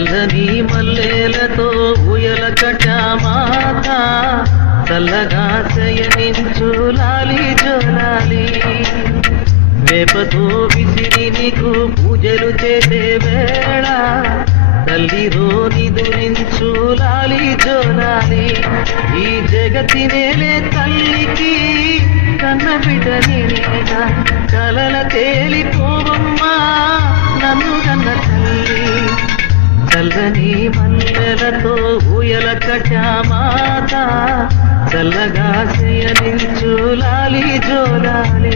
చల్లని మల్లెలతో ఉయల కటామాత చల్లగా శయనించు లాలి జోలాలి వేపతో విసిరి నీకు పూజలు చేసే వేళ తల్లిరో నిదురించు లాలి జోలాలి ఈ జగతి నేలే తల్లికి కన్న బిడ్డ నేనేగా కలల తేలిపోవమ్మా నన్ను కన్న తల్లి చల్లని మల్లెలతో ఊయల కటామాత చల్లగా శయనించు లాలి జోలాలి